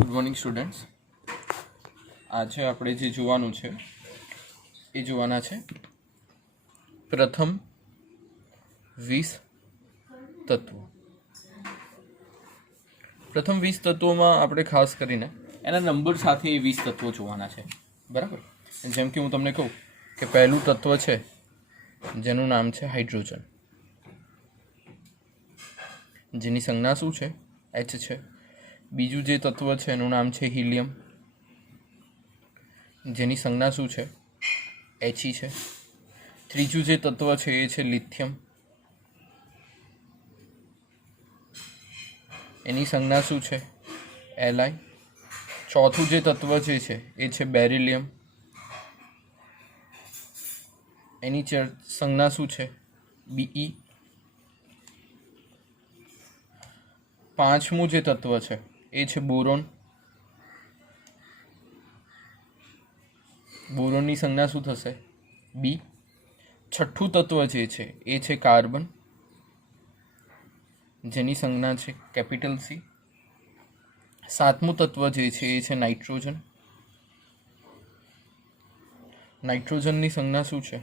Good morning students. આજે આપણે જે જોવાનું છે એ જોવાના છે પ્રથમ 20 તત્વો. પ્રથમ 20 તત્વોમાં આપણે ખાસ કરીને એના નંબર સાથે એ 20 તત્વો જોવાના છે. બરાબર. જેમ કે હું તમને કહું કે પહેલું તત્વ છે જેનું નામ છે હાઇડ્રોજન, જેની સંજ્ઞા શું છે? H છે. બીજું જે તત્વ છે એનું નામ છે હિલિયમ, જેની સંજ્ઞા શું છે? He છે. ત્રીજું જે તત્વ છે એ છે લિથિયમ, એની સંજ્ઞા શું છે? Li. ચોથું જે તત્વ જે છે એ છે બેરિલિયમ, એની સંજ્ઞા શું છે? Be. પાંચમું જે તત્વ છે એ છે બોરોન, બોરોનની સંજ્ઞા શું થશે? B. છઠ્ઠું તત્વ જે છે એ છે કાર્બન, જેની સંજ્ઞા છે કેપિટલ C. સાતમું તત્વ જે છે એ છે નાઇટ્રોજન, નાઇટ્રોજનની સંજ્ઞા શું છે?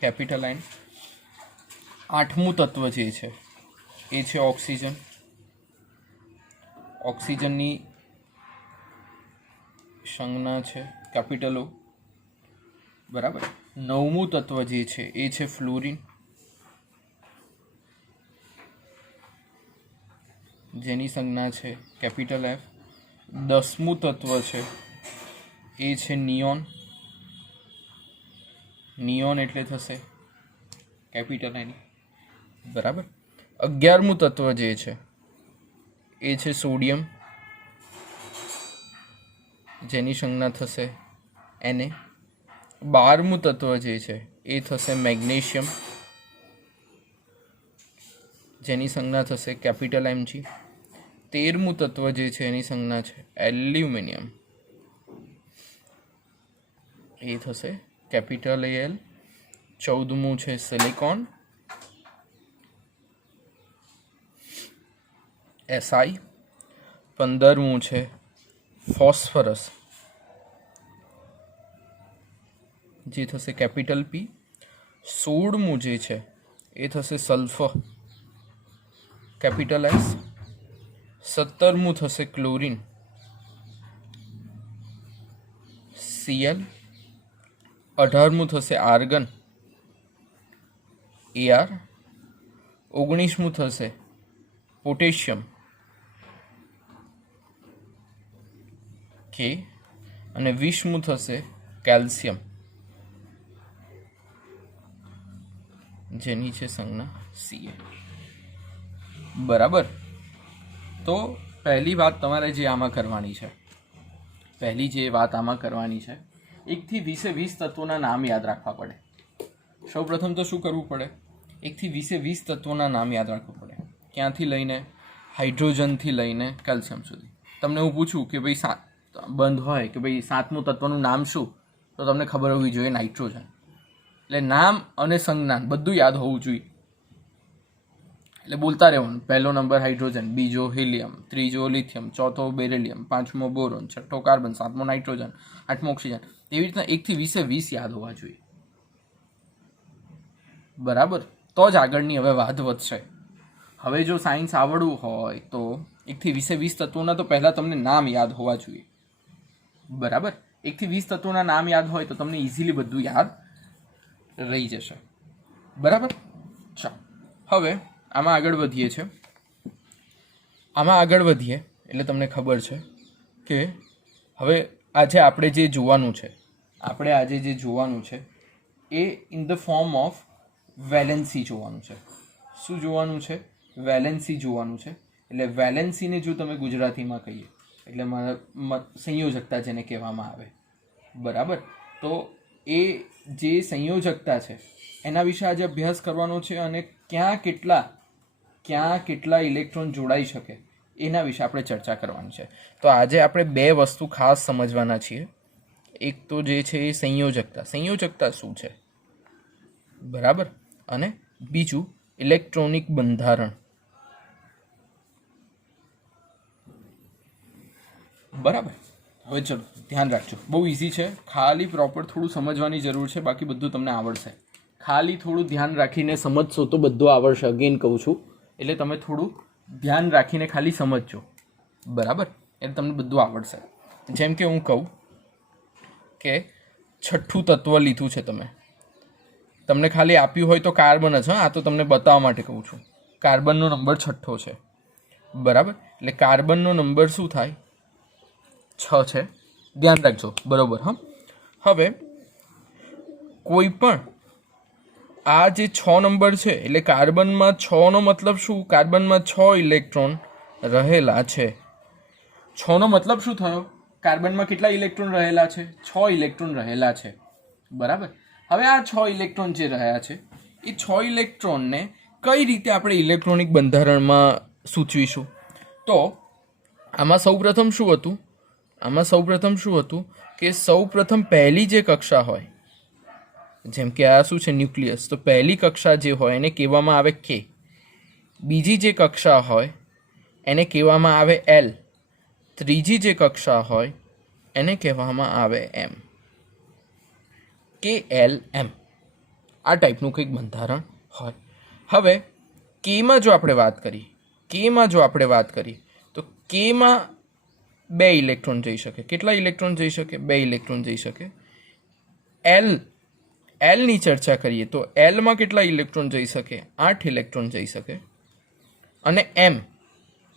Capital N. આઠમું તત્વ જે છે એ છે ઓક્સિજન, ઓક્સિજનની સંજ્ઞા છે કેપિટલ O. બરાબર. નવમું તત્વ જે છે એ છે ફ્લોરિન, જેની સંજ્ઞા છે કેપિટલ F. 10મું તત્વ છે એ છે નિયોન, નિયોન એટલે થશે કેપિટલ N. બરાબર. 11મું તત્વ જે છે એ છે સોડિયમ, જેની સંજ્ઞા થશે Na. 12મું તત્વ જે છે એ થશે મેગ્નેશિયમ, જેની સંજ્ઞા થશે કેપિટલ Mg. 13મું તત્વ જે છે એની સંજ્ઞા છે એલ્યુમિનિયમ, એ થશે કેપિટલ Al. 14મું છે સિલિકોન, Si. 15મું છે ફોસ્ફરસ, જે થશે કેપિટલ P. 16મું જે છે એ થશે સલ્ફર, કેપિટલ S. 17મું થશે ક્લોરિન, Cl. 18મું થશે આર્ગન, Ar. 19મું થશે પોટેશિયમ, K. અને 20મું થશે કેલ્શિયમ, જેની છે સંજ્ઞા Ca. બરાબર. તો પહેલી વાત તમારે જે આમાં કરવાની છે, પહેલી જે વાત આમાં કરવાની છે, 1થી 20 તત્વોના નામ યાદ રાખવા પડે. સૌ પ્રથમ તો શું કરવું પડે? 1થી 20 તત્વોના નામ યાદ રાખવું પડે. ક્યાંથી લઈને હાઇડ્રોજનથી લઈને કેલ્શિયમ સુધી. તમને હું પૂછું કે ભાઈ બંધ હોય કે ભાઈ 7મું તત્વનું નામ શું, તો તમને ખબર હોવી જોઈએ નાઇટ્રોજન. એટલે નામ અને સંજ્ઞાન બધું યાદ હોવું જોઈએ. એટલે બોલતા રહેવાનું. પહેલો નંબર હાઇડ્રોજન, બીજો હિલિયમ, ત્રીજો લિથિયમ, ચોથો બેરિલિયમ, પાંચમો બોરોન, છઠ્ઠો કાર્બન, સાતમો નાઇટ્રોજન, આઠમો ઓક્સિજન. એવી રીતના 1થી 20 યાદ હોવા જોઈએ. બરાબર. તો જ આગળની હવે વાત વધશે. હવે જો સાયન્સ આવડવું હોય તો 1થી 20 તત્વોના તો પહેલાં તમને નામ યાદ હોવા જોઈએ. બરાબર. 1થી 20 તત્વોના નામ યાદ હોય તો તમને ઇઝીલી બધું યાદ રહી જશે. બરાબર. ચાલો હવે આમાં આગળ વધીએ છીએ. આમાં આગળ વધીએ એટલે તમને ખબર છે કે હવે આજે આપણે જે જોવાનું છે, એ in the form of valency જોવાનું છે. શું જોવાનું છે? વેલેન્સી જોવાનું છે. એટલે વેલેન્સીને જો તમે ગુજરાતીમાં કહીએ એટલે સંયોજકતા જેને કહેવામાં આવે. બરાબર. તો એ જે સંયોજકતા છે એના વિશે આજે અભ્યાસ કરવાનો છે, અને ક્યાં કેટલા ઇલેક્ટ્રોન જોડાઈ શકે એના વિશે આપણે ચર્ચા કરવાની છે. તો આજે આપણે બે વસ્તુ ખાસ સમજવાના છીએ. એક તો જે છે એ સંયોજકતા શું છે, બરાબર, અને બીજું બરાબર. હવે ચલો ધ્યાન રાખજો, બહુ ઇઝી છે, ખાલી પ્રોપર થોડું સમજવાની જરૂર છે, બાકી બધું તમને આવડશે. ખાલી થોડું ધ્યાન રાખીને સમજશો તો બધું આવડશે. અગેન કહું છું, એટલે તમે થોડું ધ્યાન રાખીને ખાલી સમજજો, બરાબર, એટલે તમને બધું આવડશે. જેમ કે હું કહું કે છઠ્ઠું તત્વ લીધું છે તમે, તમને ખાલી આપ્યું હોય તો કાર્બન જ, હા, આ તો તમને બતાવવા માટે કહું છું. કાર્બનનો નંબર છઠ્ઠો છે, બરાબર, એટલે કાર્બનનો નંબર શું થાય? 6 છે. ધ્યાન રાખજો, બરાબર. હા, હવે કોઈ પણ આ જે 6 નંબર છે એટલે કાર્બનમાં 6નો મતલબ શું? કાર્બનમાં 6 ઇલેક્ટ્રોન રહેલા છે. 6નો મતલબ શું થયો? કાર્બનમાં કેટલા ઇલેક્ટ્રોન રહેલા છે? 6 ઇલેક્ટ્રોન રહેલા છે, બરાબર. હવે આ 6 ઇલેક્ટ્રોન જે રહ્યા છે એ 6 ઇલેક્ટ્રોનને કઈ રીતે આપણે ઇલેક્ટ્રોનિક બંધારણમાં સૂચવીશું? તો આમાં સૌપ્રથમ શું હતું? કે સૌપ્રથમ પહેલી જે કક્ષા હોય, જેમ કે આ શું છે? ન્યુક્લિયસ. તો પહેલી કક્ષા જે હોય એને કહેવામાં આવે કે. બીજી જે કક્ષા હોય એને કહેવામાં આવે એલ. ત્રીજી જે કક્ષા હોય એને કહેવામાં આવે એમ. કે એલ એમ, આ ટાઈપનું કંઈક બંધારણ હોય. હવે કેમાં જો આપણે વાત કરીએ તો કેમાં 2 ઇલેક્ટ્રોન જઈ શકે. કેટલા ઇલેક્ટ્રોન જઈ શકે? 2 ઇલેક્ટ્રોન જઈ શકે. એલની ચર્ચા કરીએ તો એલમાં કેટલા ઇલેક્ટ્રોન જઈ શકે? 8 ઇલેક્ટ્રોન જઈ શકે. અને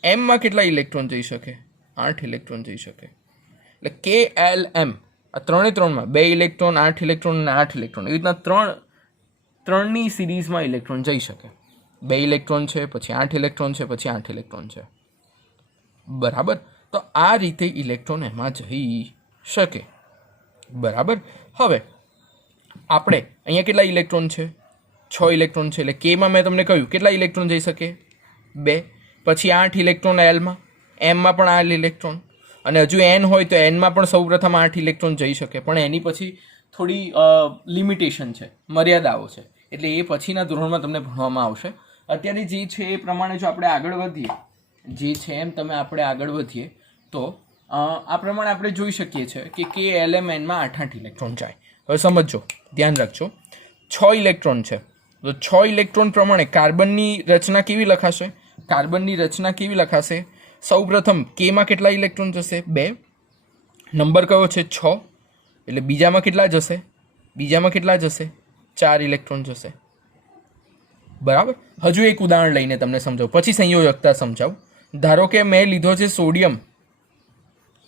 એમમાં કેટલા ઇલેક્ટ્રોન જઈ શકે? 8 ઇલેક્ટ્રોન જઈ શકે. એટલે કે એલ એમ, આ ત્રણમાં 2 ઇલેક્ટ્રોન, 8 ઇલેક્ટ્રોન અને 8 ઇલેક્ટ્રોન, એવી રીતના ત્રણની સિરીઝમાં ઇલેક્ટ્રોન જઈ શકે. 2 ઇલેક્ટ્રોન છે, પછી 8 ઇલેક્ટ્રોન છે, પછી 8 ઇલેક્ટ્રોન છે, બરાબર. તો આ રીતે ઇલેક્ટ્રોન એમાં જઈ શકે, બરાબર. હવે આપણે અહીંયા કેટલા ઇલેક્ટ્રોન છે? 6 ઇલેક્ટ્રોન છે. એટલે કેમાં મેં તમને કહ્યું કેટલા ઇલેક્ટ્રોન જઈ શકે? 2. પછી 8 ઇલેક્ટ્રોન એલમાં, એમમાં પણ 8 ઇલેક્ટ્રોન, અને હજુ એન હોય તો એનમાં પણ સૌપ્રથમ 8 ઇલેક્ટ્રોન જઈ શકે. પણ એની પછી થોડી લિમિટેશન છે, મર્યાદાઓ છે, એટલે એ પછીના ધોરણમાં તમને ભણવામાં આવશે. અત્યારે જે છે એ પ્રમાણે જો આપણે આગળ વધીએ, જે છે એમ તમે આપણે આગળ વધીએ તો આ પ્રમાણે આપણે જોઈ શકીએ છીએ કે કે એલ એમ એનમાં 8 ઇલેક્ટ્રોન જાય. હવે સમજો, ધ્યાન રાખજો, 6 ઇલેક્ટ્રોન છે તો 6 ઇલેક્ટ્રોન પ્રમાણે કાર્બનની રચના કેવી લખાશે? સૌપ્રથમ કેમાં કેટલા ઇલેક્ટ્રોન જશે? 2. નંબર કયો છે? 6. એટલે બીજામાં કેટલા જશે? 4 ઇલેક્ટ્રોન જશે, બરાબર. હજુ એક ઉદાહરણ લઈને તમને સમજાવું, પછી સંયોજકતા સમજાવું. ધારો કે મેં લીધો છે સોડિયમ.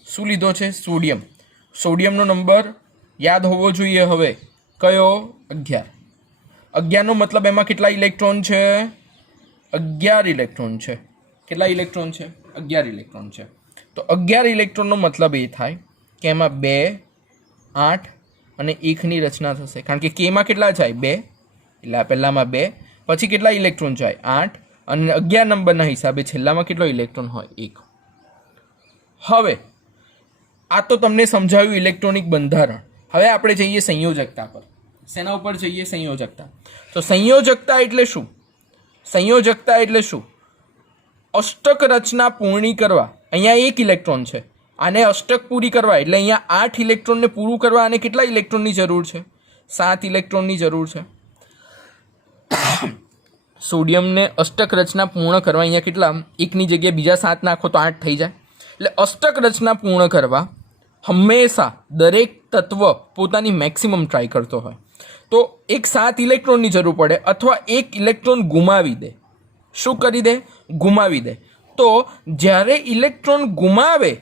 શું લીધો છે? સોડિયમ. સોડિયમનો નંબર યાદ હોવો જોઈએ. હવે કયો? 11. 11નો મતલબ એમાં કેટલા ઇલેક્ટ્રોન છે? 11 ઇલેક્ટ્રોન છે. કેટલા ઇલેક્ટ્રોન છે? 11 ઇલેક્ટ્રોન છે. તો 11 ઇલેક્ટ્રોનનો મતલબ એ થાય કે એમાં 2, 8 અને 1ની રચના થશે. કારણ કે કેમાં કેટલા જાય? 2. એટલે આ પહેલામાં 2, પછી કેટલા ઇલેક્ટ્રોન જાય? 8, અને 11 નંબરના હિસાબે છેલ્લામાં કેટલો ઇલેક્ટ્રોન હોય? 1. હવે આ તો તમને સમજાવ્યું ઇલેક્ટ્રોનિક બંધારણ. હવે આપણે જઈએ સંયોજકતા પર. શેના ઉપર જઈએ? સંયોજકતા. તો સંયોજકતા એટલે શું? અષ્ટક રચના પૂર્ણ કરવા. અહીંયા 1 ઇલેક્ટ્રોન છે, આને અષ્ટક પૂરી કરવા એટલે અહીંયા 8 ઇલેક્ટ્રોનને પૂરું કરવા આને કેટલા ઇલેક્ટ્રોનની જરૂર છે? 7 ઇલેક્ટ્રોનની જરૂર છે. સોડિયમને અષ્ટક રચના પૂર્ણ કરવા અહીંયા કેટલા? 1ની જગ્યાએ બીજા 7 નાખો તો 8 થઈ જાય. એટલે અષ્ટક રચના પૂર્ણ કરવા હંમેશા દરેક તત્વ પોતાની મેક્સિમમ ટ્રાય કરતો હોય. તો એક 7 ઇલેક્ટ્રોનની જરૂર પડે, અથવા 1 ઇલેક્ટ્રોન ગુમાવી દે. શું કરી દે? ગુમાવી દે. તો જ્યારે ઇલેક્ટ્રોન ગુમાવે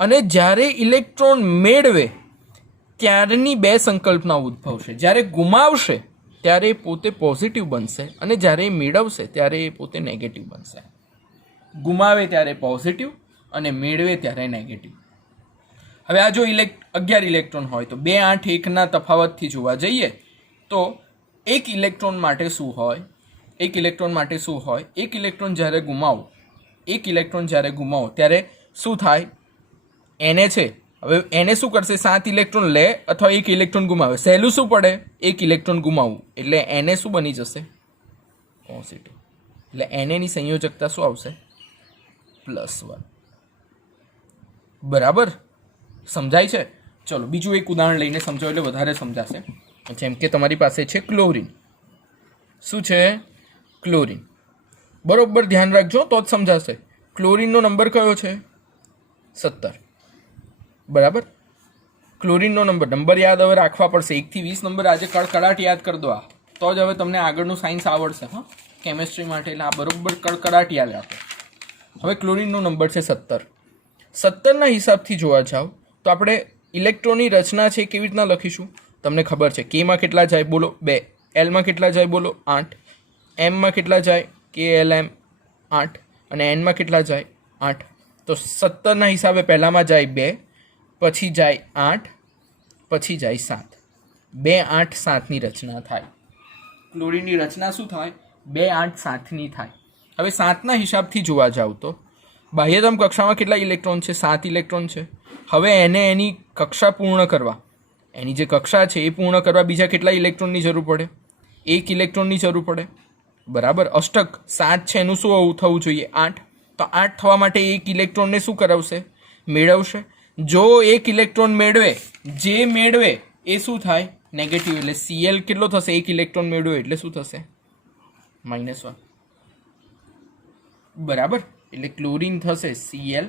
અને જ્યારે ઇલેક્ટ્રોન મેળવે ત્યારની 2 સંકલ્પનાઓ ઉદ્ભવશે. જ્યારે ગુમાવશે ત્યારે પોતે પોઝિટિવ બનશે, અને જ્યારે મેળવશે ત્યારે પોતે નેગેટિવ બનશે. ગુમાવે ત્યારે પોઝિટિવ અને મેળવે ત્યારે નેગેટિવ. હવે આ જો 11 ઇલેક્ટ્રોન હોય તો 2, 8, 1ના તફાવતથી જોવા જઈએ તો 1 ઇલેક્ટ્રોન માટે શું હોય? 1 ઇલેક્ટ્રોન જ્યારે ગુમાવો ત્યારે શું થાય? એને છે, હવે એને શું કરશે? 7 ઇલેક્ટ્રોન લે અથવા 1 ઇલેક્ટ્રોન ગુમાવે. સહેલું શું પડે? 1 ઇલેક્ટ્રોન ગુમાવવું. એટલે એને શું બની જશે? પોઝિટિવ. એટલે એની સંયોજકતા શું આવશે? +1. બરાબર, સમજાય છે? ચલો બીજું એક ઉદાહરણ લઈને સમજાવો એટલે વધારે સમજાશે. જેમ કે તમારી પાસે છે ક્લોરીન. શું છે? ક્લોરીન. બરોબર ધ્યાન રાખજો તો જ સમજાશે. ક્લોરીનનો નંબર કયો છે? 17. બરાબર, ક્લોરીનનો નંબર યાદ હવે રાખવા પડશે. 1 થી 20 નંબર આજે કડકડાટ યાદ કરી દો. આ તો જ હવે તમને આગળનું સાયન્સ આવડશે. હા, કેમેસ્ટ્રી માટે. એટલે આ બરોબર કડકડાટ યાદ રાખો. હવે ક્લોરીનનો નંબર છે 17. 17ના હિસાબથી જોવા જાઓ તો આપણે ઇલેક્ટ્રોનની રચના છે કેવી રીતના લખીશું? તમને ખબર છે. કેમાં કેટલા જાય? બોલો 2. એલમાં કેટલા જાય? બોલો 8. એમમાં કેટલા જાય? KLM 8. અને એનમાં કેટલા જાય? 8. તો 17ના હિસાબે પહેલામાં જાય 2, પછી જાય 8, પછી જાય 7. 2, 8, 7ની રચના થાય. ક્લોરીનની રચના શું થાય? 2, 8, 7ની થાય. હવે 7ના હિસાબથી જોવા જાવ તો બાહ્યતમ કક્ષામાં કેટલા ઇલેક્ટ્રોન છે? 7 ઇલેક્ટ્રોન છે. હવે એને એની કક્ષા પૂર્ણ કરવા, એની જે કક્ષા છે એ પૂર્ણ કરવા બીજા કેટલા ઇલેક્ટ્રોનની જરૂર પડે? 1 ઇલેક્ટ્રોનની જરૂર પડે. બરાબર, અષ્ટક 7 છે એનું શું થવું જોઈએ? 8. તો 8 થવા માટે 1 ઇલેક્ટ્રોનને શું કરાવશે? મેળવશે. જો 1 ઇલેક્ટ્રોન મેળવે, જે મેળવે એ શું થાય? નેગેટિવ. એટલે Cl કેટલો થશે? 1 ઇલેક્ટ્રોન મેળવ્યો એટલે શું થશે? -1. બરાબર, એટલે ક્લોરીન થશે Cl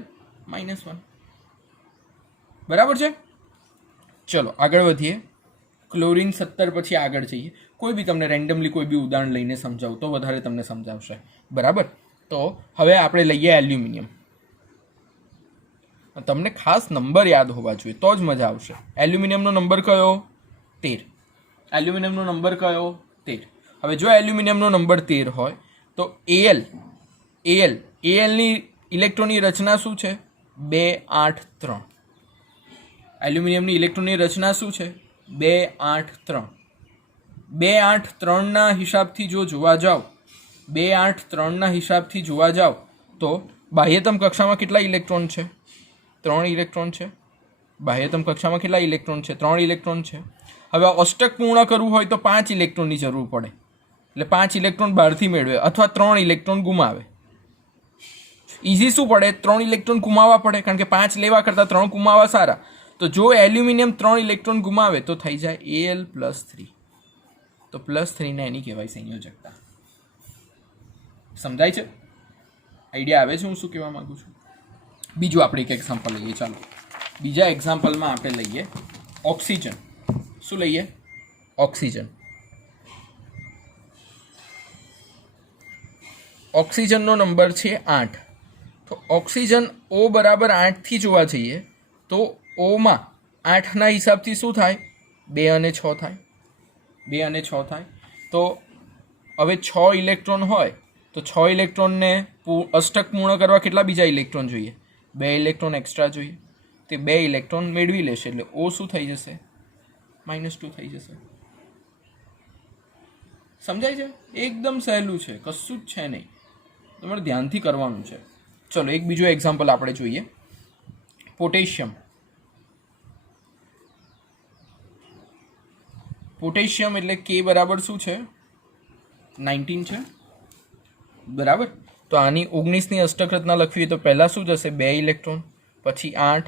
-1. બરાબર છે? ચલો આગળ વધીએ. ક્લોરીન 17 પછી આગળ જઈએ. કોઈ બી તમને રેન્ડમલી કોઈ બી ઉદાહરણ લઈને સમજાવું તો વધારે તમને સમજાવશે. બરાબર, તો હવે આપણે લઈએ એલ્યુમિનિયમ. તમને ખાસ નંબર યાદ હોવા જોઈએ તો જ મજા આવશે. એલ્યુમિનિયમનો નંબર કયો? 13. એલ્યુમિનિયમનો નંબર કયો? 13. હવે જો એલ્યુમિનિયમનો નંબર 13 હોય તો Alની ઇલેક્ટ્રોનની રચના શું છે? 2, 8, 3. એલ્યુમિનિયમની ઇલેક્ટ્રોનની રચના શું છે? 2, 8, 3. 2, 8, 3ના હિસાબથી જો જોવા જાઓ, 2, 8, 3ના હિસાબથી જોવા જાઓ તો બાહ્યતમ કક્ષામાં કેટલા ઇલેક્ટ્રોન છે? 3 ઇલેક્ટ્રોન છે. બાહ્યતમ કક્ષામાં કેટલા ઇલેક્ટ્રોન છે? 3 ઇલેક્ટ્રોન છે. હવે અષ્ટક પૂર્ણ કરવું હોય તો 5 ઇલેક્ટ્રોનની જરૂર પડે. એટલે 5 ઇલેક્ટ્રોન બહારથી મેળવે અથવા 3 ઇલેક્ટ્રોન ગુમાવે. ઇઝી શું પડે? 3 ઇલેક્ટ્રોન ગુમાવવા પડે, કારણ કે 5 લેવા કરતાં 3 ગુમાવવા સારા. તો જો એલ્યુમિનિયમ 3 ઇલેક્ટ્રોન ગુમાવે તો થઈ જાય Al+3. તો +3ને એની કહેવાય સંયોજકતા. સમજાય છે? આઈડિયા આવે છે હું શું કહેવા માંગુ છું? બીજું આપણે એક એક્ઝામ્પલ લઈએ. ચાલો બીજા એક્ઝામ્પલમાં આપણે લઈએ ઓક્સિજન. શું લઈએ? ઓક્સિજન. ઓક્સિજનનો નંબર છે 8. તો ઓક્સિજન O બરાબર 8થી જોવા જઈએ તો ઓમાં 8ના હિસાબથી શું થાય? 2 અને 6 થાય. 2 અને 6 થાય. તો હવે 6 ઇલેક્ટ્રોન હોય તો 6 ઇલેક્ટ્રોનને અષ્ટક પૂર્ણ કરવા કેટલા બીજા ઇલેક્ટ્રોન જોઈએ? 2 ઇલેક્ટ્રોન એક્સ્ટ્રા જોઈએ. તે 2 ઇલેક્ટ્રોન મેળવી લેશે એટલે O શું થઈ જશે? -2 થઈ જશે. સમજાય છે? એકદમ સહેલું છે, કશું જ છે નહીં, તમારે ધ્યાનથી કરવાનું છે. ચલો એક બીજું એક્ઝામ્પલ આપણે જોઈએ. પોટેશિયમ. પોટેશિયમ એટલે K બરાબર શું છે? 19 છે. બરાબર, તો આની 19ની અષ્ટક રચના લખવી તો પહેલાં શું જશે? 2 ઇલેક્ટ્રોન, પછી 8,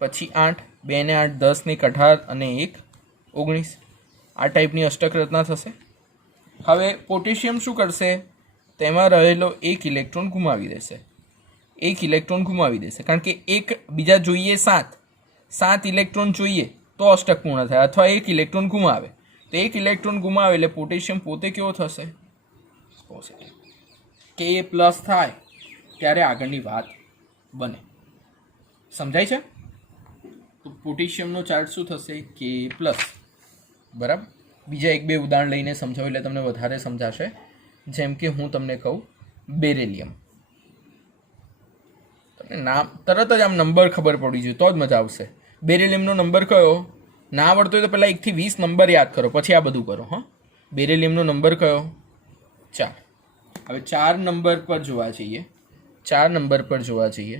પછી 8, 2 ને 8, 10 ને 18 અને 1, 19. આ ટાઈપની અષ્ટક રચના થશે. હવે પોટેશિયમ શું કરશે? તેમાં રહેલો 1 ઇલેક્ટ્રોન ગુમાવી દેશે. 1 ઇલેક્ટ્રોન ગુમાવી દેશે, કારણ કે એક બીજા જોઈએ 7 ઇલેક્ટ્રોન જોઈએ તો અષ્ટક પૂર્ણ થાય, અથવા 1 ઇલેક્ટ્રોન ગુમાવે. તો 1 ઇલેક્ટ્રોન ગુમાવે એટલે પોટેશિયમ પોતે કેવો થશે? પોઝિટિવ. કે એ પ્લસ થાય ત્યારે આગળની વાત બને. સમજાય છે? તો પોટેશિયમનો ચાર્જ શું થશે? કે પ્લસ. બરાબર, બીજા 1-2 ઉદાહરણ લઈને સમજાવું એટલે તમને વધારે સમજાશે. જેમ કે હું તમને કહું બેરેલિયમ. તમને નામ તરત જ આમ નંબર ખબર પડી જોઈએ તો જ મજા આવશે. બેરેલિયમનો નંબર કયો? ના આવડતો હોય તો પહેલાં 1 થી 20 નંબર યાદ કરો, પછી આ બધું કરો. હા, બેરેલિયમનો નંબર કયો? 4. હવે 4 નંબર પર જોવા જઈએ. 4 નંબર પર જોવા જઈએ.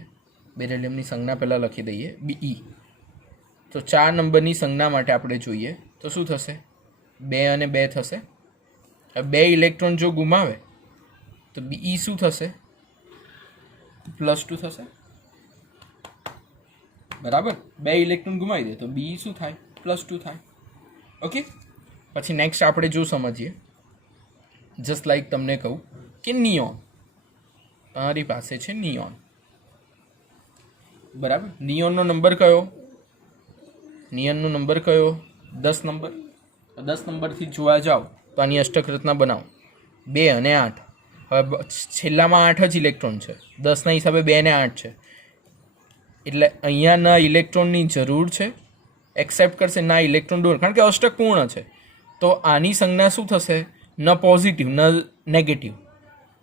બેરેલિયમની સંજ્ઞા પહેલાં લખી દઈએ Be. તો 4 નંબરની સંજ્ઞા માટે આપણે જોઈએ તો શું થશે? 2 અને 2 થશે. હવે 2 ઇલેક્ટ્રોન જો ગુમાવે તો Be શું થશે? +2 થશે. બરાબર, 2 ઇલેક્ટ્રોન ગુમાવી દે તો બી શું થાય, +2 થાય. ઓકે, પછી નેક્સ્ટ આપણે જો સમજીએ, જસ્ટ લાઈક તમને કહું કે નિયોન, તમારી પાસે છે નિયોન. બરાબર, નિયોનનો નંબર કયો, નિયોનનો નંબર કયો, 10 નંબર. 10 નંબરથી જોવા જાઓ તો આની અષ્ટક રચના બનાવો, 2 અને 8. હવે છેલ્લામાં 8 જ ઇલેક્ટ્રોન છે, 10ના હિસાબે 2 ને 8 છે, એટલે અહીંયા ના ઇલેક્ટ્રોનની જરૂર છે, એક્સેપ્ટ કરશે, ના ઇલેક્ટ્રોન દૂર, કારણ કે અષ્ટક પૂર્ણ છે. તો આની સંજ્ઞા શું થશે, ન પોઝિટિવ ન નેગેટિવ,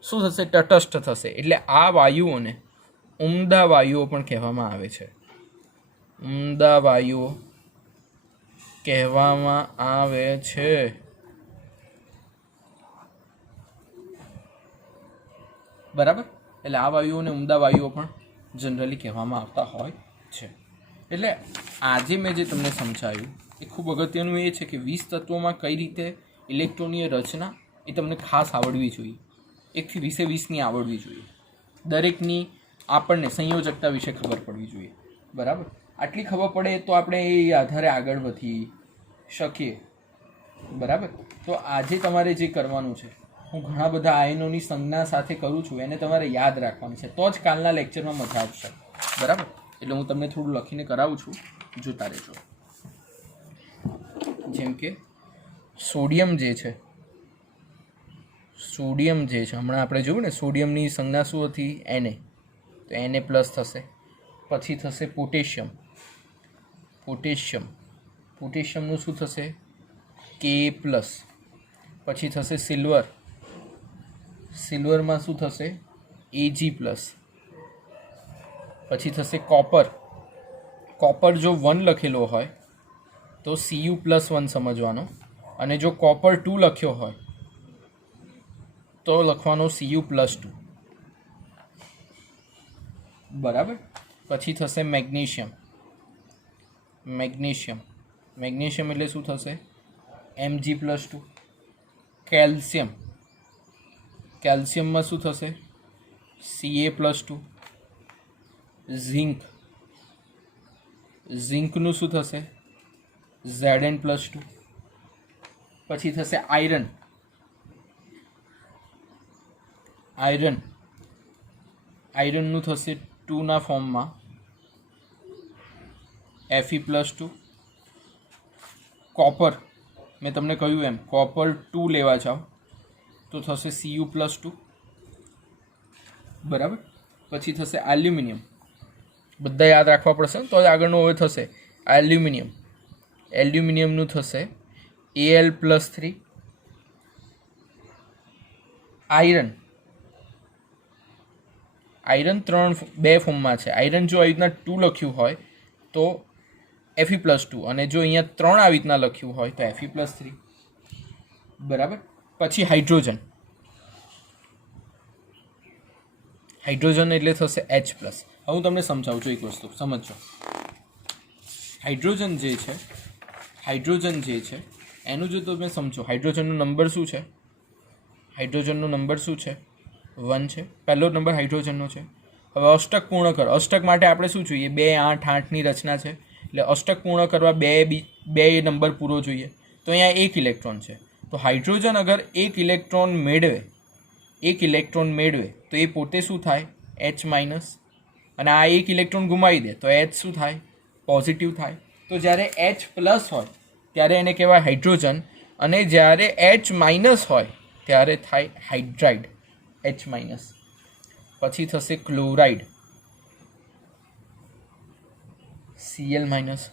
શું થશે, તટસ્થ થશે. એટલે આ વાયુઓને ઉમદા વાયુઓ પણ કહેવામાં આવે છે, ઉમદા વાયુઓ કહેવામાં આવે છે. બરાબર, એટલે આ વાયુઓને ઉમદા વાયુઓ પણ જનરલી કહેવામાં આવતા હોય છે. એટલે આજે મેં જે તમને સમજાવ્યું એ ખૂબ અગત્યનું એ છે કે 20 તત્વોમાં કઈ રીતે ઇલેક્ટ્રોનની રચના એ તમને ખાસ આવડવી જોઈએ, 1 થી 20ની આવડવી જોઈએ. દરેકની આપણને સંયોજકતા વિશે ખબર પડવી જોઈએ. બરાબર, આટલી ખબર પડે તો આપણે એ આધારે આગળ વધી શકીએ. બરાબર, તો આજે તમારે જે કરવાનું છે, હું ઘણા બધા આયનોની સંજ્ઞા સાથે કરું છું, એને તમારે યાદ રાખવાનું છે, તો જ કાલના લેક્ચરમાં મજા આવશે. બરાબર, એટલે હું તમને થોડું લખીને કરાવું છું, જોતા રહેજો. જેમ કે સોડિયમ જે છે, સોડિયમ જે છે, હમણાં આપણે જોયું ને સોડિયમની સંજ્ઞા શું હતી, Na, તો Na+ થશે. પછી થશે પોટેશિયમ, પોટેશિયમ, પોટેશિયમનું શું થશે, Ka+. પછી થશે સિલ્વર, સિલ્વરમાં શું થશે, Ag+. પછી થશે કોપર, કોપર જો 1 લખેલો હોય તો Cu+1 સમજવાનો, અને જો કોપર 2 લખ્યો હોય તો લખવાનો Cu+2. બરાબર, પછી થશે મેગ્નેશિયમ, મેગ્નેશિયમ, મેગ્નેશિયમ એટલે શું થશે, Mg+2. કેલ્શિયમ, કેલ્શિયમમાં શું થશે, Ca+2. ઝિંક, ઝિંકનું શું થશે, Zn+2. પછી થશે આયરન, આયરન, આયરનનું થશે 2ના ફોર્મમાં Fe+2. કોપર, મેં તમને કહ્યું એમ કોપર 2 લેવા જાઓ તો થશે Cu+2. બરાબર, પછી થશે એલ્યુમિનિયમ, બધા યાદ રાખવા પડશે તો જ આગળનું હવે થશે. એલ્યુમિનિયમ, એલ્યુમિનિયમનું થશે Al+3. આયરન, આયરન 2 ફોર્મમાં છે. આયરન જો આવી રીતના 2 લખ્યું હોય તો Fe+2, અને જો અહીંયા 3 આવી રીતના લખ્યું હોય તો Fe+3. બરાબર, પછી હાઇડ્રોજન, હાઇડ્રોજન એટલે થશે H+. હવે હું તમને સમજાવું છું એક વસ્તુ, સમજો. હાઇડ્રોજન જે છે, હાઇડ્રોજન જે છે એનું જો તમે સમજો, હાઇડ્રોજનનો નંબર શું છે, હાઇડ્રોજનનો નંબર શું છે, 1 છે, પહેલો નંબર હાઇડ્રોજનનો છે. હવે અષ્ટક પૂર્ણ કરો, અષ્ટક માટે આપણે શું જોઈએ, 2, 8, 8ની રચના છે, એટલે અષ્ટક પૂર્ણ કરવા 2 નંબર પૂરો જોઈએ. તો અહીંયા 1 ઇલેક્ટ્રોન છે, તો હાઇડ્રોજન અગર 1 ઇલેક્ટ્રોન મેળવે, 1 ઇલેક્ટ્રોન મેળવે તો એ પોતે શું થાય, H-, અને આ 1 ઇલેક્ટ્રોન ગુમાવી દે તો H શું થાય, પોઝિટિવ થાય. તો જ્યારે H+ હોય ત્યારે એને કહેવાય હાઇડ્રોજન, અને જ્યારે H- હોય ત્યારે થાય હાઇડ્રાઇડ, H-. પછી થશે ક્લોરાઇડ, Cl-,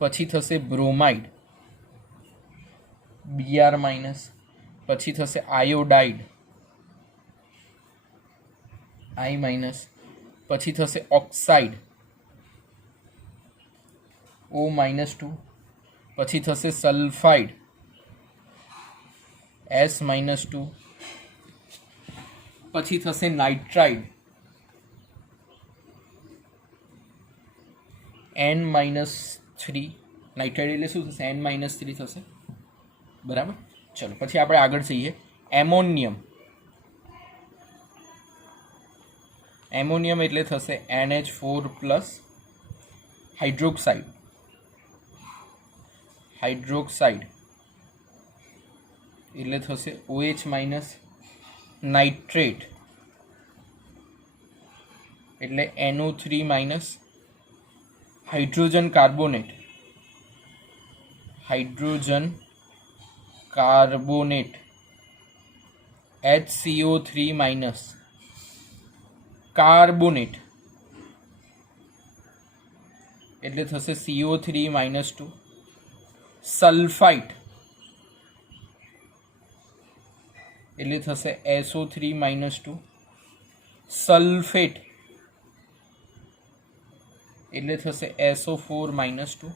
પછી થશે બ્રોમાઇડ, Br-, પછી થશે આયોડાઇડ, I-, પછી થશે ઓક્સાઇડ, O-2, પછી થશે સલ્ફાઇડ, S-2, પછી થશે નાઇટ્રાઇડ, N-3. નાઇટ્રાઇડ એટલે શું થશે, N-3 થશે. બરાબર, ચલો પછી આપણે આગળ જઈએ. એમોનિયમ, એમોનિયમ એટલે થશે NH4+, હાઇડ્રોક્સાઇડ એટલે થશે OH માઇનસ નાઇટ્રેટ એટલે NO3 minus hydrogen carbonate HCO3 minus carbonate એટલે થશે CO3 માઇનસ 2 સલ્ફાઇટ એટલે થશે SO3 માઇનસ 2 સલ્ફેટ એટલે થશે SO4 માઇનસ 2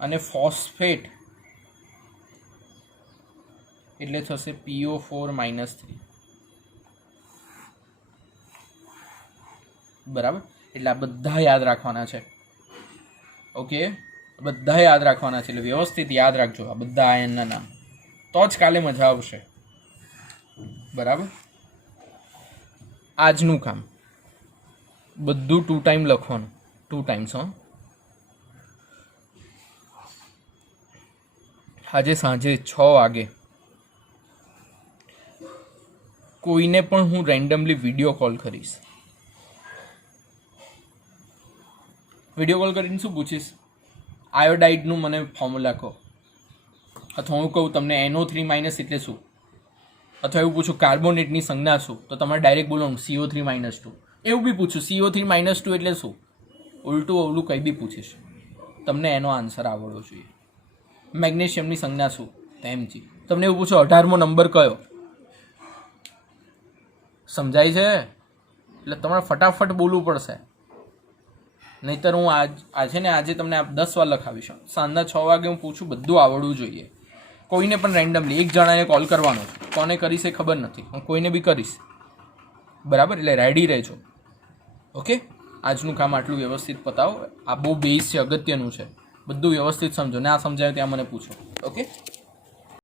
અને ફોસ્ફેટ એટલે થશે PO4 માઇનસ 3. બરાબર, એટલે આ બધા યાદ રાખવાના છે. ઓકે, બધા યાદ રાખવાના છે, એટલે વ્યવસ્થિત યાદ રાખજો આ બધા આયનના નામ, તો જ કાલે મજા આવશે. બરાબર, આજનું કામ બધું 2 ટાઈમ લખવાનું, 2 ટાઈમ્સ. આજે સાંજે 6 વાગે કોઈને પણ હું રેન્ડમલી વિડીયો કોલ કરીશ. વિડીયો કોલ કરીને શું પૂછીશ? આયોડાઇડનું મને ફોર્મ્યુલા કહો, અથવા હું કહું તમને NO3 માઇનસ એટલે શું, અથવા એવું પૂછું કાર્બોનેટની સંજ્ઞા શું, તો તમારે ડાયરેક્ટ બોલવાનું CO3 માઇનસ 2. એવું બી પૂછું CO3 માઇનસ 2 એટલે શું, ઉલટું અવલું કંઈ બી પૂછીશ, તમને એનો આન્સર આવડવો જોઈએ. મેગ્નેશિયમની સંજ્ઞા શું, તેમજી. તમને એવું પૂછો 18મો નંબર કયો, સમજાય છે? એટલે તમારે ફટાફટ બોલવું પડશે, નહીંતર હું આજે તમને 10 વાર લખાવીશ. સાંજના 6 વાગે હું પૂછું, બધું આવડવું જોઈએ. કોઈને પણ રેન્ડમલી એક જણાને કોલ કરવાનો, કોને કરીશ એ ખબર નથી, હું કોઈને બી કરીશ. બરાબર, એટલે રેડી રહેજો. ઓકે, આજનું કામ આટલું વ્યવસ્થિત પતાવો. આ બહુ બેઝ છે, અગત્યનું છે, બધું વ્યવસ્થિત સમજો. ના સમજાય ત્યાં મને પૂછો. ઓકે.